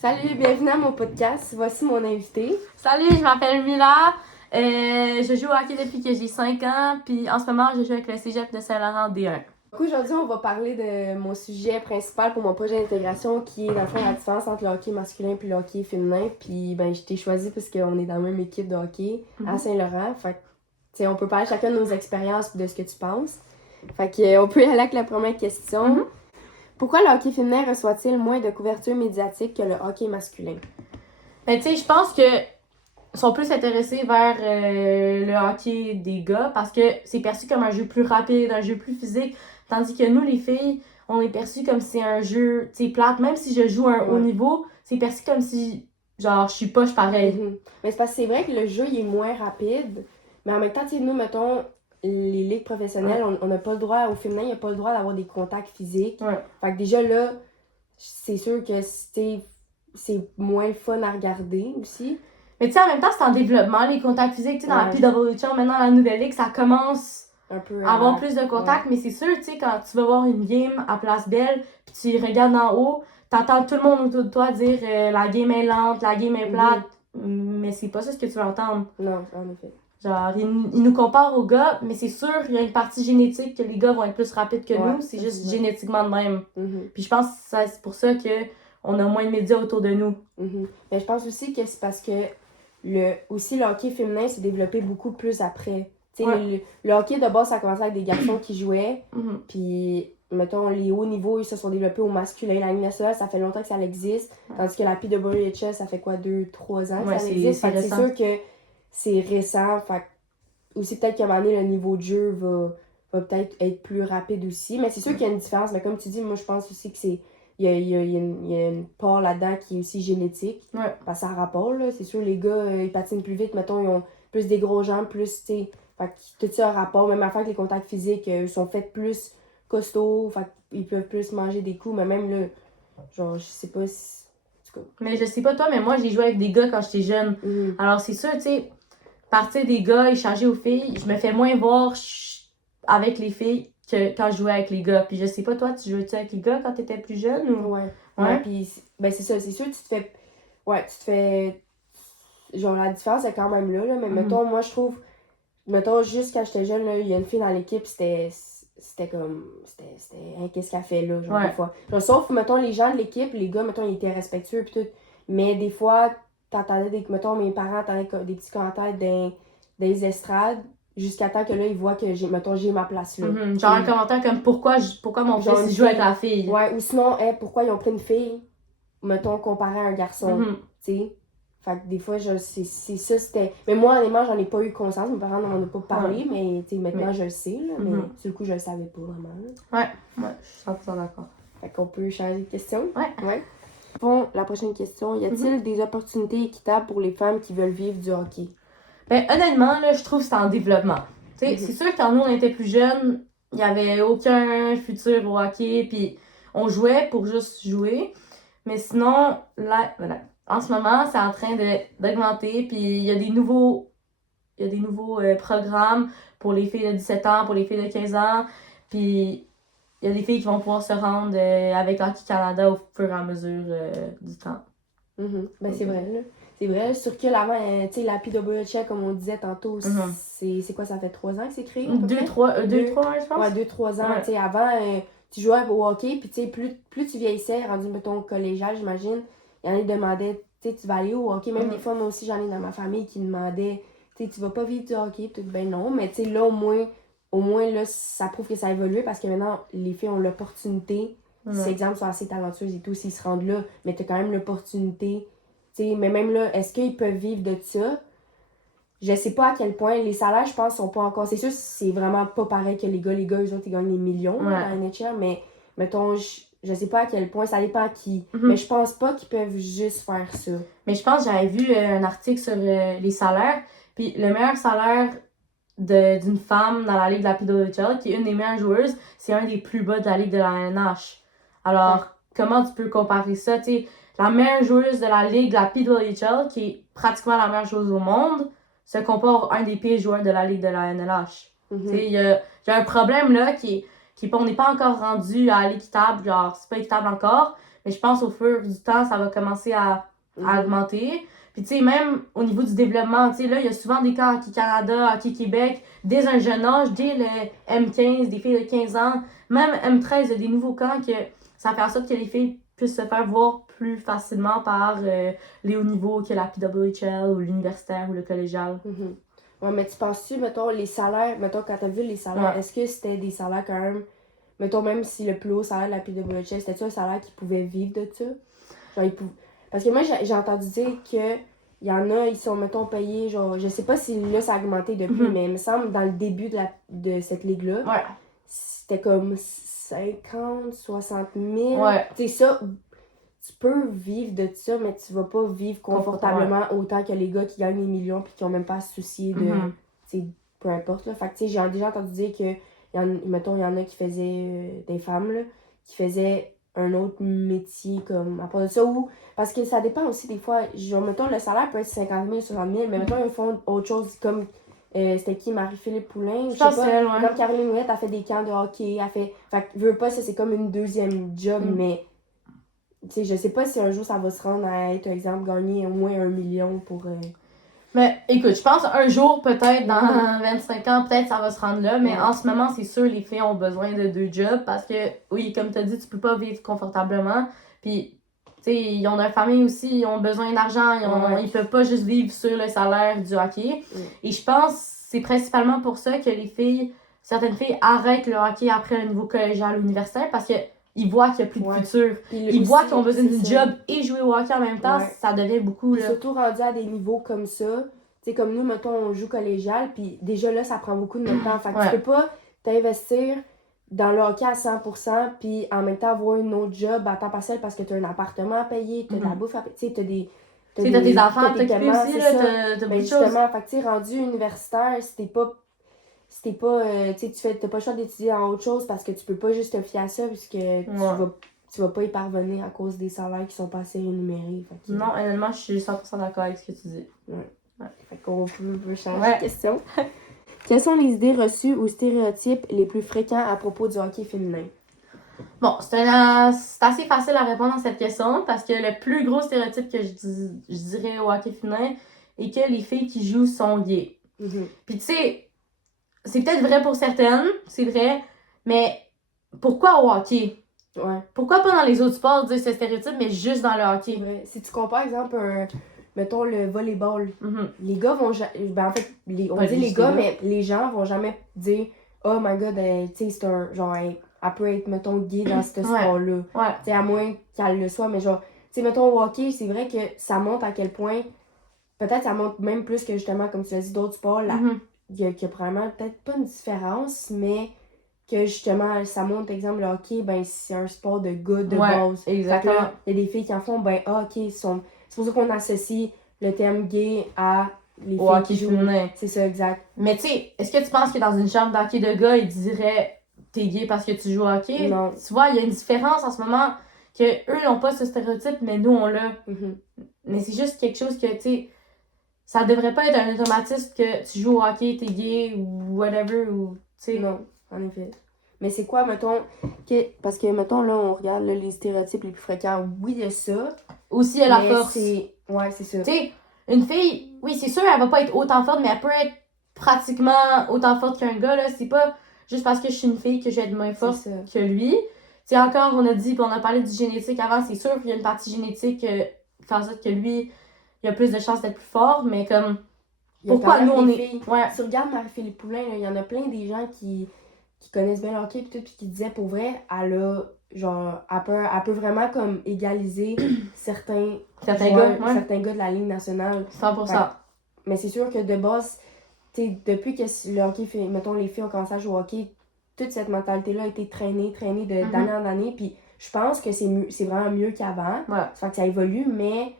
Salut, bienvenue à mon podcast. Voici mon invité. Salut, je m'appelle Mila. Je joue au hockey depuis que j'ai 5 ans, puis en ce moment, je joue avec le Cégep de Saint-Laurent D1. Donc aujourd'hui, on va parler de mon sujet principal pour mon projet d'intégration qui est dans le fond la différence entre le hockey masculin et le hockey féminin. Puis ben, je t'ai choisi parce qu'on est dans la même équipe de hockey à Saint-Laurent. Fait que, tu sais, on peut parler chacun de nos expériences et de ce que tu penses. Fait que, on peut y aller avec la première question. Pourquoi le hockey féminin reçoit-il moins de couverture médiatique que le hockey masculin? Ben, tu sais, je pense que sont plus intéressés vers le hockey des gars parce que c'est perçu comme un jeu plus rapide, un jeu plus physique, tandis que nous, les filles, on est perçu comme si c'est un jeu, tu sais, plate. Même si je joue à un haut niveau, c'est perçu comme si, genre, je suis poche pareil. Mais c'est parce que c'est vrai que le jeu il est moins rapide, mais en même temps, tu sais, nous, mettons, les ligues professionnelles, on n'a pas le droit, au féminin, il n'y a pas le droit d'avoir des contacts physiques. Fait que déjà là, c'est sûr que c'est moins le fun à regarder aussi. Mais tu sais, en même temps, c'est en développement, les contacts physiques. Tu sais, dans la PWHL, maintenant, la nouvelle ligue, ça commence à avoir plus de contacts. Mais c'est sûr, tu sais, quand tu vas voir une game à Place Belle, puis tu regardes en haut, t'entends tout le monde autour de toi dire la game est lente, la game est plate. Mais c'est pas ça ce que tu vas entendre. Non, en effet. Genre, ils nous comparent aux gars, mais c'est sûr, il y a une partie génétique que les gars vont être plus rapides que nous. C'est juste génétiquement de même. Puis je pense que c'est pour ça qu'on a moins de médias autour de nous. Mais je pense aussi que c'est parce que le hockey féminin s'est développé beaucoup plus après. Le hockey de base, ça a commencé avec des garçons qui jouaient. Puis, mettons, les hauts niveaux, ils se sont développés au masculin. La Ligue nationale, ça fait longtemps que ça existe. Tandis que la PWHL, ça fait quoi, 2-3 ans que ça existe. C'est sûr que c'est récent. Fait aussi, peut-être qu'à un moment donné, le niveau de jeu va peut-être être plus rapide aussi. Mais c'est sûr qu'il y a une différence. Mais comme tu dis, moi, je pense aussi que c'est... Il y a une part là-dedans qui est aussi génétique. Parce que ça a rapport, là. C'est sûr, les gars, ils patinent plus vite. Mettons, ils ont plus des gros jambes, plus, tu sais... Fait que tout ça a rapport. Même affaire que les contacts physiques sont faits plus costauds. Fait qu'ils peuvent plus manger des coups. Mais même là, genre, je sais pas si... Mais je sais pas toi, mais moi, j'ai joué avec des gars quand j'étais jeune. Alors, c'est sûr, tu sais, partir des gars, échanger aux filles, je me fais moins voir avec les filles que quand je jouais avec les gars. Puis je sais pas, toi, tu jouais-tu avec les gars quand t'étais plus jeune ou... Ouais, puis ben c'est ça, c'est sûr, tu te fais... Ouais, tu te fais... Genre, la différence est quand même là, mais mettons, moi, je trouve... Mettons, juste quand j'étais jeune, là, il y a une fille dans l'équipe, c'était comme... C'était... Hein, qu'est-ce qu'elle fait, là, genre, des fois. Genre, sauf, mettons, les gens de l'équipe, les gars, mettons, ils étaient respectueux, pis tout. Mais des fois, t'entendais des... Mettons, mes parents entendaient des petits commentaires des estrades, jusqu'à temps que là, ils voient que j'ai ma place là. Genre un commentaire comme pourquoi mon fils il joue avec la fille. Ouais, ou sinon, pourquoi ils ont pris une fille, mettons, comparé à un garçon. Tu sais. Fait que des fois, c'est ça, c'était. Mais moi, honnêtement, j'en ai pas eu conscience. Mes parents n'en ont pas parlé, mais tu sais, maintenant, je le sais, là. Mais sur le coup, je le savais pas vraiment. Là. Ouais, je suis 100% d'accord. Fait qu'on peut changer de question. Ouais. Bon, la prochaine question. Y a-t-il des opportunités équitables pour les femmes qui veulent vivre du hockey? Ben, honnêtement, là, je trouve que c'est en développement. Tu sais, c'est sûr que quand nous, on était plus jeunes, il n'y avait aucun futur au hockey, puis on jouait pour juste jouer. Mais sinon, là, voilà. En ce moment, c'est en train d'augmenter, puis il y a des nouveaux programmes pour les filles de 17 ans, pour les filles de 15 ans, puis il y a des filles qui vont pouvoir se rendre avec Hockey Canada au fur et à mesure du temps. Ben, c'est vrai, là. C'est vrai, sur que avant, tu sais, la PWHL, comme on disait tantôt, c'est quoi, ça fait 3 ans que c'est créé? 2-3 ans, je pense. Ouais, 2-3 ans. Tu sais, avant, tu jouais au hockey, puis tu sais, plus tu vieillissais, rendu, mettons, collégial, j'imagine, il y en a qui demandaient, tu sais, tu vas aller au hockey. Même des fois, moi aussi, j'en ai dans ma famille qui demandaient, tu sais, tu vas pas vivre du hockey, peut-être, ben non, mais tu sais, là, au moins, là, ça prouve que ça a évolué parce que maintenant, les filles ont l'opportunité. Si, exemple, sont assez talentueuses et tout, s'ils se rendent là, mais t'as quand même l'opportunité. T'sais, mais même là, est-ce qu'ils peuvent vivre de ça? Je sais pas à quel point. Les salaires, je pense, sont pas encore... C'est sûr, c'est vraiment pas pareil que les gars. Les gars, eux autres, ils gagnent des millions dans la NHL, mais mettons, je sais pas à quel point. Ça dépend à qui. Mais je pense pas qu'ils peuvent juste faire ça. Mais je pense que j'avais vu un article sur les salaires. Puis le meilleur salaire d'une femme dans la ligue de la PWHL, qui est une des meilleures joueuses, c'est un des plus bas de la ligue de la NH. Alors, comment tu peux comparer ça? T'sais, la meilleure joueuse de la ligue de la PWHL, qui est pratiquement la meilleure joueuse au monde, se compare à un des pires joueurs de la ligue de la NLH. Il y a un problème là qui est pas, on n'est pas encore rendu à l'équitable, genre c'est pas équitable encore, mais Mais je pense au fur du temps, ça va commencer à augmenter. Puis, tu sais, même au niveau du développement, tu sais, là, il y a souvent des camps Hockey Canada, Hockey Québec, dès un jeune âge, dès le M15, des filles de 15 ans, même M13, il y a des nouveaux camps que ça fait en sorte que les filles puissent se faire voir plus facilement par les hauts niveaux que la PWHL ou l'universitaire ou le collégial. Ouais, mais tu penses-tu, mettons, les salaires, mettons, quand t'as vu les salaires, est-ce que c'était des salaires quand même, mettons, même si le plus haut salaire de la PWHL, c'était-tu un salaire qui pouvait vivre de ça? Genre, parce que moi, j'ai entendu dire que il y en a, ils sont, mettons, payés, genre, je sais pas si là, ça a augmenté depuis, mais il me semble, dans le début de cette ligue-là, c'était comme 50, 60 000. Tu sais, ça, tu peux vivre de ça, mais tu vas pas vivre confortablement autant que les gars qui gagnent des millions puis qui ont même pas à se soucier de, tu sais, peu importe, là. Fait que, tu sais, j'ai déjà entendu dire que, mettons, il y en a qui faisaient, des femmes, là, qui faisaient un autre métier, comme, à part de ça, ou, parce que ça dépend aussi des fois, genre, mettons, le salaire peut être 50 000, 60 000, mais mettons, ils font autre chose, comme, c'était qui, Marie-Philippe Poulain, je sais pas, comme Caroline Ouellette, elle fait des camps de hockey, fait que, veux pas, ça, c'est comme une deuxième job, mais tu sais, je sais pas si un jour ça va se rendre à être, par exemple, gagner au moins 1 million pour... Mais écoute, je pense un jour, peut-être dans 25 ans, peut-être ça va se rendre là, mais en ce moment, c'est sûr, les filles ont besoin de 2 jobs parce que, oui, comme tu as dit, tu peux pas vivre confortablement. Puis, tu sais, ils ont leur famille aussi, ils ont besoin d'argent, ils peuvent pas juste vivre sur le salaire du hockey. Et je pense que c'est principalement pour ça que certaines filles arrêtent le hockey après le niveau collégial ou universitaire parce que ils voient qu'il n'y a plus de futur. Ils voient qu'ils ont besoin d'une job et jouer au hockey en même temps, ça devient beaucoup. Là. Surtout rendu à des niveaux comme ça. Tu sais, comme nous, mettons, on joue collégial, puis déjà là, ça prend beaucoup de notre temps. Fait que tu peux pas t'investir dans le hockey à 100%, puis en même temps avoir une autre job à temps partiel parce que tu as un appartement à payer, tu as de la bouffe à payer, tu sais, tu as des enfants à t'occuper aussi, là, t'as beaucoup de choses. Justement, fait que tu sais, rendu universitaire, si t'es pas t'as pas le choix d'étudier en autre chose parce que tu peux pas juste te fier à ça puisque tu vas pas y parvenir à cause des salaires qui sont pas assez rémunérés. Non, honnêtement, je suis 100% d'accord avec ce que tu dis. Fait qu'on peut changer de question. Quelles sont les idées reçues ou stéréotypes les plus fréquents à propos du hockey féminin? Bon, c'est assez facile à répondre à cette question parce que le plus gros stéréotype que je dirais au hockey féminin est que les filles qui jouent sont gays. Puis tu sais, c'est peut-être vrai pour certaines, c'est vrai, mais pourquoi au hockey? Pourquoi pas dans les autres sports dire ce stéréotype, mais juste dans le hockey? Si tu compares, exemple, mettons le volleyball, les gars vont en fait, on dit les gars, mais les gens vont jamais dire « Oh my god, tu sais, c'est un... » genre, elle peut être, mettons, gay dans ce sport-là. Tu sais, à moins qu'elle le soit, mais genre, tu sais, mettons, au hockey, c'est vrai que ça montre à quel point... Peut-être ça montre même plus que, justement, comme tu l'as dit, d'autres sports, là, il y a probablement peut-être pas une différence, mais que justement, ça montre, par exemple, le hockey, ben c'est un sport de gars de base. Exactement. Il y a des filles qui en font, ben ok, c'est pour ça qu'on associe le terme gay à les filles qui jouent. C'est ça, exact. Mais tu sais, est-ce que tu penses que dans une chambre d'hockey de gars, ils diraient t'es gay parce que tu joues au hockey? Non. Tu vois, il y a une différence en ce moment que eux n'ont pas ce stéréotype, mais nous on l'a. Mais c'est juste quelque chose que, tu sais, ça devrait pas être un automatisme que tu joues au hockey, t'es gay ou whatever, ou, tu sais. Non, en effet. Mais c'est quoi, mettons, parce que, mettons, là, on regarde là, les stéréotypes les plus fréquents. Oui, il y a ça. Aussi, il y a la force. Ouais, c'est ça. Tu sais, une fille, oui, c'est sûr, elle va pas être autant forte, mais elle peut être pratiquement autant forte qu'un gars, là. C'est pas juste parce que je suis une fille que je vais être moins forte que lui. Tu sais, encore, on a dit, puis on a parlé du génétique avant, c'est sûr qu'il y a une partie génétique qui fait en sorte que lui, il a plus de chances d'être plus fort, mais comme... Pourquoi nous, on est... Si tu regardes Marie-Philippe Poulain, il y en a plein des gens qui connaissent bien le hockey et tout, puis qui disaient, pour vrai, elle peut vraiment comme égaliser certains gars de la Ligue nationale. 100%. Mais c'est sûr que de base, depuis que le hockey, mettons, les filles ont commencé à jouer au hockey, toute cette mentalité-là a été traînée d'année en année, puis je pense que c'est vraiment mieux qu'avant. Ça fait que ça évolue, mais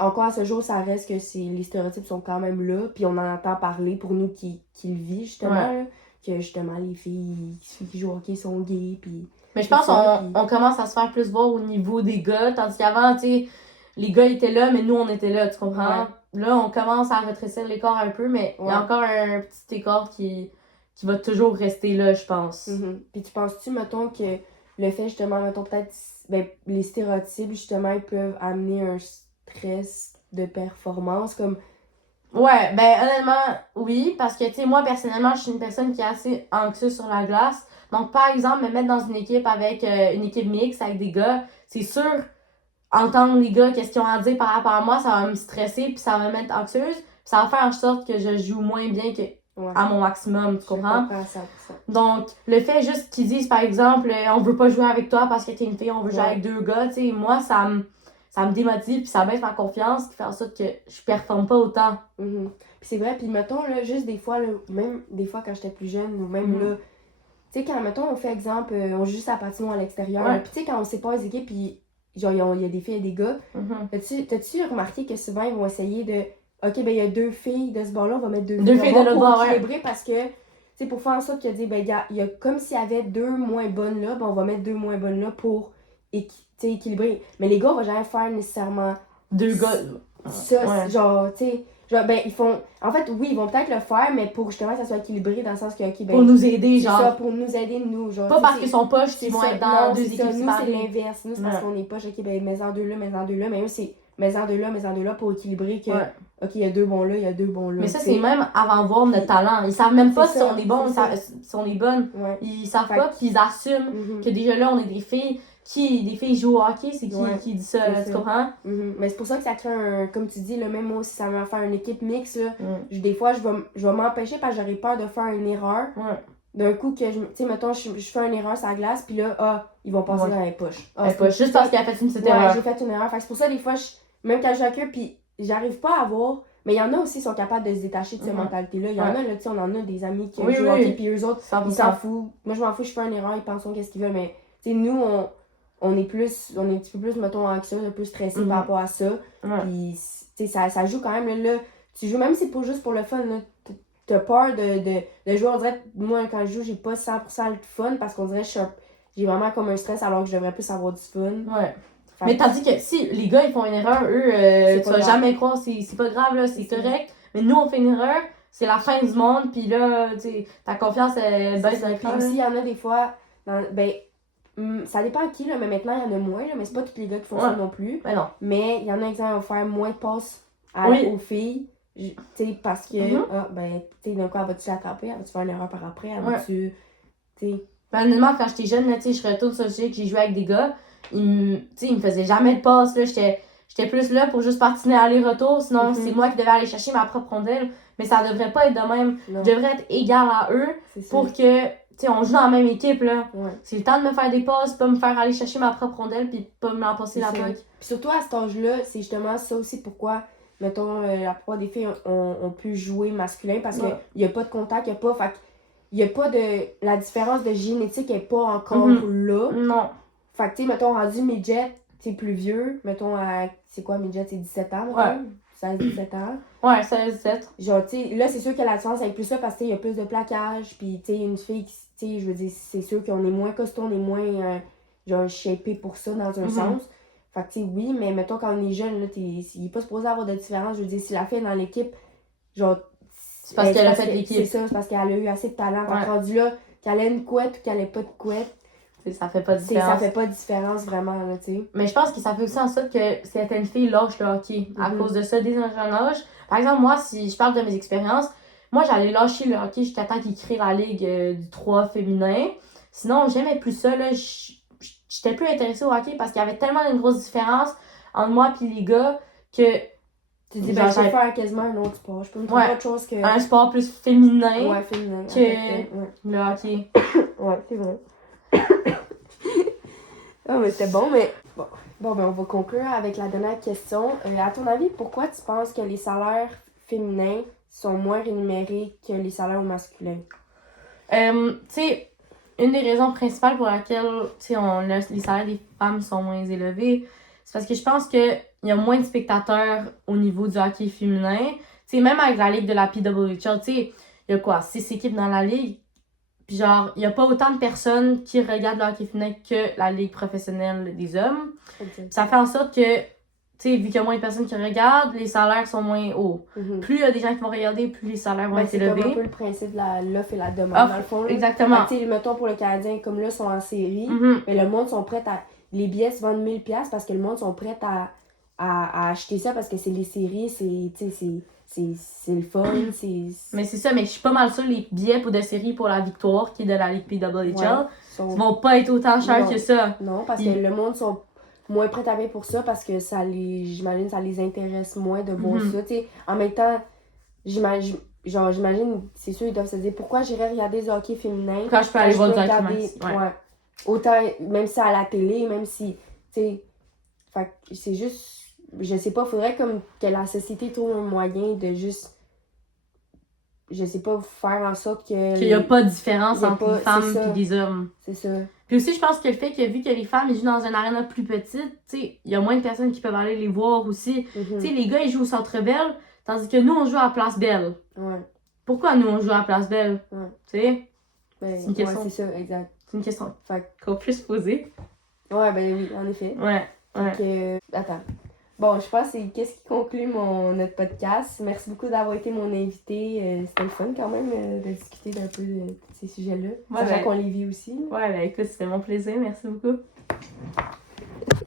encore à ce jour, ça reste que les stéréotypes sont quand même là, puis on en entend parler pour nous qui le vivent, justement, là, que justement, les filles qui jouent au hockey sont gays, puis... Mais je pense qu'on commence à se faire plus voir au niveau des gars, tandis qu'avant, tu sais, les gars étaient là, mais nous, on était là, tu comprends? Là, on commence à rétrécir l'écart un peu, mais il y a encore un petit écart qui va toujours rester là, je pense. Puis tu penses-tu, mettons, que le fait, justement, mettons, peut-être les stéréotypes, justement, ils peuvent amener un stress de performance, comme... Ouais, ben honnêtement, oui, parce que, tu sais, moi, personnellement, je suis une personne qui est assez anxieuse sur la glace. Donc, par exemple, me mettre dans une équipe avec une équipe mixte, avec des gars, c'est sûr, entendre les gars, qu'est-ce qu'ils ont à dire par rapport à moi, ça va me stresser, puis ça va me mettre anxieuse, puis ça va faire en sorte que je joue moins bien que à mon maximum, tu comprends? Donc, le fait juste qu'ils disent, par exemple, on veut pas jouer avec toi parce que t'es une fille, on veut jouer avec deux gars, tu sais, moi, ça me démotive, puis ça baisse ma confiance, qui fait en sorte que je performe pas autant. Puis c'est vrai, puis mettons, là, juste des fois, là, même des fois quand j'étais plus jeune, ou même là, tu sais, quand, mettons, on fait exemple, on joue juste à patinoire à l'extérieur, puis tu sais, quand on sépare les équipes, puis genre, il y a des filles et des gars, t'as-tu remarqué que souvent, ils vont essayer de, ok, ben, il y a deux filles de ce bord-là, on va mettre deux filles de l'autre bord, pour équilibrer, parce que, tu sais, pour faire en sorte qu'il ben, il y a comme s'il y avait deux moins bonnes là, ben, on va mettre deux moins bonnes là pour équilibrer. Mais les gars, on va jamais faire nécessairement deux gars. Ça, genre, tu sais, genre, ben, ils font. En fait, oui, ils vont peut-être le faire, mais pour justement que ça soit équilibré dans le sens que, ok, ben. Pour nous aider, genre. C'est ça, pour nous aider, nous. Genre, pas parce qu'ils sont poches qu'ils vont être dans deux équipes séparées. Nous, c'est l'inverse. Nous, c'est parce qu'on est poches, ok, ben, mets-en deux là, mets-en deux là. Mais eux, c'est mets-en deux là pour équilibrer que, ok, il y a deux bons là, il y a deux bons là. Mais ça, c'est même avant voir notre talent. Ils savent même pas si on est bon, si on est bonne. Ils savent pas, puis ils assument que déjà là, on est des filles. Des filles jouent au hockey, c'est qui dit ça, tu comprends? Mais c'est pour ça que ça crée comme tu dis, là, même moi, si ça va faire une équipe mixte, là, des fois, je vais m'empêcher parce que j'aurais peur de faire une erreur. D'un coup, que tu sais, mettons, je fais une erreur sur la glace, puis là, ils vont passer dans les poches. Juste parce qu'elle a fait cette erreur. J'ai fait une erreur. Fait que c'est pour ça, des fois, même quand je joue avec eux, puis j'arrive pas à voir. Mais il y en a aussi qui sont capables de se détacher de cette mentalité-là. Il y en a, là, tu sais, on en a des amis qui jouent au hockey, puis eux autres, ils s'en foutent. Moi, je m'en fous, je fais une erreur, ils pensent qu'est-ce qu'ils veulent, mais, tu sais, nous, on est un petit peu plus, mettons, anxieux, un peu stressé par rapport à ça. Puis, tu sais, ça joue quand même, là. Tu joues, même si c'est juste pour le fun, là. T'as peur de jouer, on dirait, moi, quand je joue, j'ai pas 100% le fun parce qu'on dirait que j'ai vraiment comme un stress alors que je devrais plus avoir du fun. Mais tandis que si les gars, ils font une erreur, eux, tu vas jamais croire, c'est pas grave, là, c'est correct. Mais nous, on fait une erreur, c'est la fin du monde, puis là, tu sais, ta confiance, elle baisse d'un cran. Puis aussi, il y en a des fois, ça dépend qui, là, mais maintenant, il y en a moins, là, mais c'est pas tous les gars qui font ça non plus. Mais il y en a qui vont faire moins de passes aux filles, tu sais, parce que, tu sais, d'un coup, elle va-tu l'attraper, elle va-tu faire une erreur par après, elle va-tu, tu sais. Ben, honnêtement, quand j'étais jeune, là, tu sais, je retourne sur le sujet que j'ai joué avec des gars, ils me faisaient jamais de passes, là, j'étais plus là pour juste patiner aller-retour, sinon c'est moi qui devais aller chercher ma propre rondelle, mais ça devrait pas être de même, je devrais être égale à eux pour que, tu sais, on joue dans la même équipe, là. C'est le temps de me faire des passes, pas me faire aller chercher ma propre rondelle puis pas me l'en passer la puck. Puis surtout à cet âge-là, c'est justement ça aussi pourquoi, mettons, la plupart des filles ont pu jouer masculin parce qu'il y a pas de contact, il y a pas de... La différence de génétique est pas encore là. Non. Fait que, tu sais, mettons, rendu midget, t'es plus vieux, mettons, c'est quoi midget, c'est 17 ans, mettons? 16-17 ans. Ouais, 16-17. Genre, tu sais, là, c'est sûr que la différence avec plus ça parce qu'il y a plus de plaquage, puis, tu sais, une fille, tu sais, je veux dire, c'est sûr qu'on est moins costaud, on est moins, genre, shapé pour ça, dans un sens. Fait que, tu sais, oui, mais mettons, quand on est jeune, là, il n'est pas supposé avoir de différence. Je veux dire, si la fille est dans l'équipe, genre... C'est parce qu'elle a fait l'équipe. C'est ça, c'est parce qu'elle a eu assez de talent. Fait que rendu là, qu'elle ait une couette ou qu'elle ait pas de couette, ça fait pas de différence. Ça fait pas de différence vraiment, là, tu sais. Mais je pense que ça fait aussi en sorte que certaines filles lâchent le hockey à cause de ça dès un jeune âge. Par exemple, moi, si je parle de mes expériences, moi, j'allais lâcher le hockey jusqu'à temps qu'ils créent la ligue du 3 féminin. Sinon, j'aimais plus ça, là. J'étais plus intéressée au hockey parce qu'il y avait tellement une grosse différence entre moi et les gars que... Tu dis, je vais faire quasiment un autre sport. Je peux me trouver autre chose que... Un sport plus féminin. Féminin. Que le hockey. C'est vrai. Mais c'était bon, mais... Bon, ben on va conclure avec la dernière question. À ton avis, pourquoi tu penses que les salaires féminins sont moins rémunérés que les salaires masculins? Tu sais, une des raisons principales pour laquelle les salaires des femmes sont moins élevés, c'est parce que je pense qu'il y a moins de spectateurs au niveau du hockey féminin. Tu sais, même avec la ligue de la PWHL, tu sais, il y a quoi, 6 équipes dans la ligue. Puis genre, il n'y a pas autant de personnes qui regardent le hockey féminin que la ligue professionnelle des hommes. Ça fait en sorte que, tu sais, vu qu'il y a moins de personnes qui regardent, les salaires sont moins hauts. Plus il y a des gens qui vont regarder, plus les salaires vont être élevés. C'est comme un peu le principe de l'offre et la demande, dans le fond. Exactement. Tu sais, mettons pour le Canadien, comme là, ils sont en série, mais le monde sont prêts à... les billets se vendent 1000$ parce que le monde sont prêts à acheter ça parce que c'est les séries, c'est le fun, Mais c'est ça, mais je suis pas mal sûre les billets pour des séries pour la victoire qui est de la Ligue PWHL vont pas être autant chers que ça. Non, parce que le monde sont moins prêts à payer pour ça parce que j'imagine ça les intéresse moins de voir ça. T'sais, en même temps, j'imagine, c'est sûr, ils doivent se dire pourquoi j'irais regarder du hockey féminin quand je peux aller voir du hockey masculin. Ouais. Autant, même si à la télé, même si, tu sais, fait que c'est juste, je sais pas, faudrait comme que la société trouve un moyen de juste, je sais pas, faire en sorte que... Qu'il y a pas de différence entre les femmes et les hommes. C'est ça. Puis aussi, je pense que le fait que vu que les femmes ils jouent dans une arena plus petite, tu sais, il y a moins de personnes qui peuvent aller les voir aussi. Tu sais, les gars, ils jouent au Centre Bell, tandis que nous, on joue à Place Belle. Ouais. Pourquoi nous, on joue à Place Belle? Ouais. Tu sais? Ben, c'est une question. Ouais, c'est ça, exact. C'est une question qu'on peut se poser. Ouais, ben oui, en effet. Ouais. Attends. Bon, je pense que c'est qu'est-ce qui conclut notre podcast. Merci beaucoup d'avoir été mon invité. C'était le fun quand même de discuter d'un peu de ces sujets-là. Sachant qu'on les vit aussi. Ouais, ben écoute, c'était mon plaisir. Merci beaucoup.